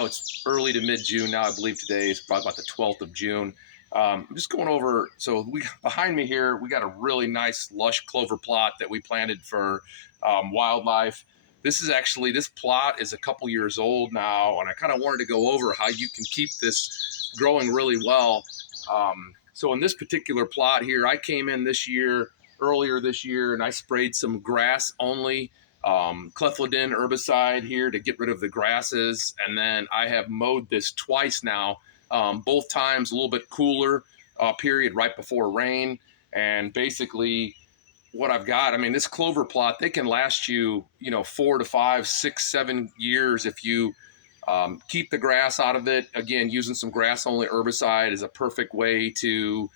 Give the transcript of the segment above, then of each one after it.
It's early to mid-June now. I believe today is probably about the 12th of June. I'm just going over, so behind me here, we got a really nice lush clover plot that we planted for wildlife. This plot is a couple years old now, and I kind of wanted to go over how you can keep this growing really well. So in this particular plot here, I came in earlier this year, and I sprayed some grass only clethodim herbicide here to get rid of the grasses. And then I have mowed this twice now, both times a little bit cooler period right before rain. And basically what I've got, I mean, this clover plot, they can last you, 4 to 5, 6, 7 years if you keep the grass out of it. Again, using some grass only herbicide is a perfect way to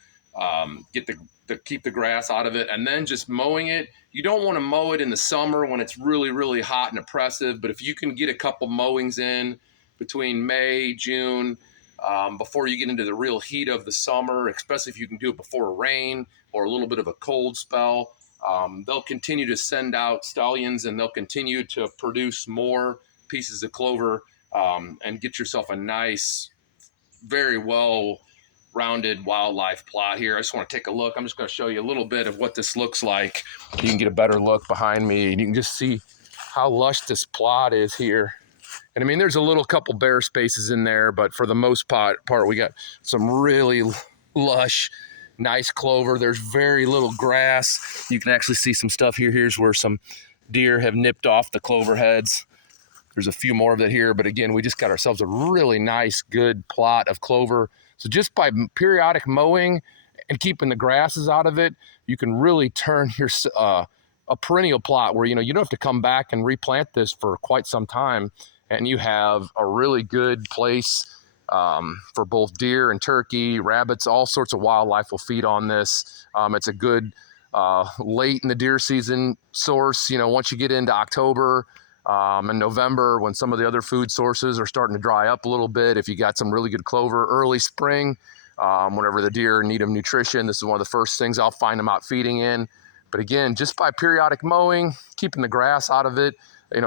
keep the grass out of it. And then just mowing it. You don't want to mow it in the summer when it's really, really hot and oppressive. But if you can get a couple mowings in between May, June, before you get into the real heat of the summer, especially if you can do it before rain or a little bit of a cold spell, they'll continue to send out stallions and they'll continue to produce more pieces of clover and get yourself a nice, very well rounded wildlife plot here. I just want to take a look. I'm just going to show you a little bit of what this looks like. You can get a better look behind me and you can just see how lush this plot is here. And I mean, there's a little couple bare spaces in there, but for the most part, we got some really lush, nice clover. There's very little grass. You can actually see some stuff here. Here's where some deer have nipped off the clover heads. There's a few more of it here, but again, we just got ourselves a really nice, good plot of clover. So just by periodic mowing and keeping the grasses out of it, you can really turn your a perennial plot where you don't have to come back and replant this for quite some time, and you have a really good place for both deer and turkey, rabbits, all sorts of wildlife will feed on this. It's a good late in the deer season source. Once you get into October and November, when some of the other food sources are starting to dry up a little bit, if you got some really good clover, early spring, whenever the deer need of nutrition, this is one of the first things I'll find them out feeding in. But again, just by periodic mowing, keeping the grass out of it,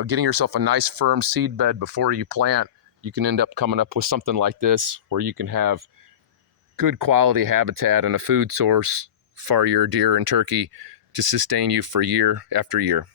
getting yourself a nice firm seed bed before you plant, you can end up coming up with something like this where you can have good quality habitat and a food source for your deer and turkey to sustain you for year after year.